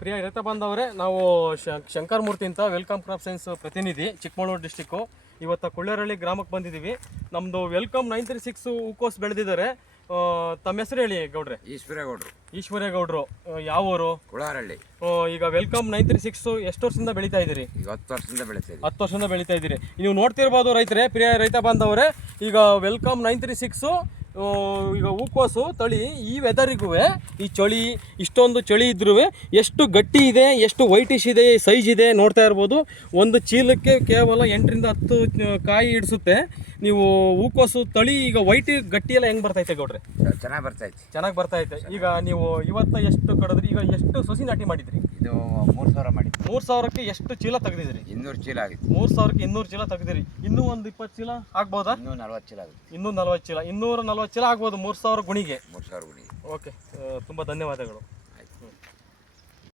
ಪ್ರಿಯ ರೈತ ಬಾಂಧವರೇ, ನಾವು ಶಂಕರ್ ಮೂರ್ತಿ ಅಂತ ವೆಲ್ಕಮ್ ಕ್ರಾಪ್ ಸೈನ್ಸ್ ಪ್ರತಿನಿಧಿ, ಚಿಕ್ಕಮಗಳೂರು ಡಿಸ್ಟಿಕ್ಕು. ಇವತ್ತು ಕೊಳ್ಳೇರಹಳ್ಳಿ ಗ್ರಾಮಕ್ಕೆ ಬಂದಿದ್ದೀವಿ. ನಮ್ಮದು ವೆಲ್ಕಮ್ 936 ಹೂಕೋಸು ಬೆಳೆದಿದ್ದಾರೆ. ತಮ್ಮ ಹೆಸರು ಹೇಳಿ ಗೌಡ್ರೆ. ಈಶ್ವರೇಗೌಡರು. ಯಾವ ಊರು? ಕೊಳ್ಳೇರಹಳ್ಳಿ. ಈಗ ವೆಲ್ಕಮ್ 936 ಎಷ್ಟು ವರ್ಷದಿಂದ ಬೆಳೀತಾ ಇದ್ದೀರಿ? ಈಗ 10 ವರ್ಷದಿಂದ ಬೆಳೀತಾ 10 ವರ್ಷದಿಂದ ಬೆಳೀತಾ ಇದ್ದೀರಿ. ನೀವು ನೋಡ್ತಿರ್ಬೋದು ರೈತರೇ, ಪ್ರಿಯ ರೈತ ಬಾಂಧವರೇ, ಈಗ ವೆಲ್ಕಮ್ 936 ಈಗ ಹೂಕೋಸು ತಳಿ ಈ ವೆದರಿಗೂ ಈ ಚಳಿ, ಇಷ್ಟೊಂದು ಚಳಿ ಇದ್ರೂ ಎಷ್ಟು ಗಟ್ಟಿ ಇದೆ, ಎಷ್ಟು ವೈಟಿಶ್ ಇದೆ, ಸೈಜ್ ಇದೆ ನೋಡ್ತಾ ಇರ್ಬೋದು. ಒಂದು ಚೀಲಕ್ಕೆ ಕೇವಲ 8 ರಿಂದ 10 ಕಾಯಿ ಇಡಿಸುತ್ತೆ. ನೀವು ಹೂಕೋಸು ತಳಿ ಈಗ ವೈಟ್ ಗಟ್ಟಿ ಎಲ್ಲ ಹೆಂಗೆ ಬರ್ತೈತೆ ಗೌಡ್ರೆ? ಚೆನ್ನಾಗಿ ಬರ್ತೈತೆ. ಈಗ ನೀವು ಇವತ್ತು ಎಷ್ಟು ಕಡಿದ್ರಿ? ಈಗ ಎಷ್ಟು ಸಸಿ ನಾಟಿ ಮಾಡಿದ್ರಿ? ಇದು 3000 ಮಾಡಿ. 3000ಕ್ಕೆ ಎಷ್ಟು ಚೀಲ ತೆಗೆದಿದ್ರಿ? 200 ಚೀಲ ಆಗಿದೆ. 3000ಕ್ಕೆ 200 ಚೀಲ ತೆಗೆದಿರಿ. ಇನ್ನೂ ಒಂದು 20 ಚೀಲ ಆಗ್ಬೋದಾ? ಇನ್ನೂ 40 ಚೀಲ ಆಗುತ್ತೆ. ಇನ್ನೂ 40 ಚೀಲ, 240 ಚೀಲ ಆಗ್ಬೋದು 3000 ಗುಣಿಗೆ. 3000 ಗುಣಿಗೆ. ಓಕೆ, ತುಂಬ ಧನ್ಯವಾದಗಳು.